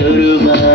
Yoruba.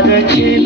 Father, Jesus.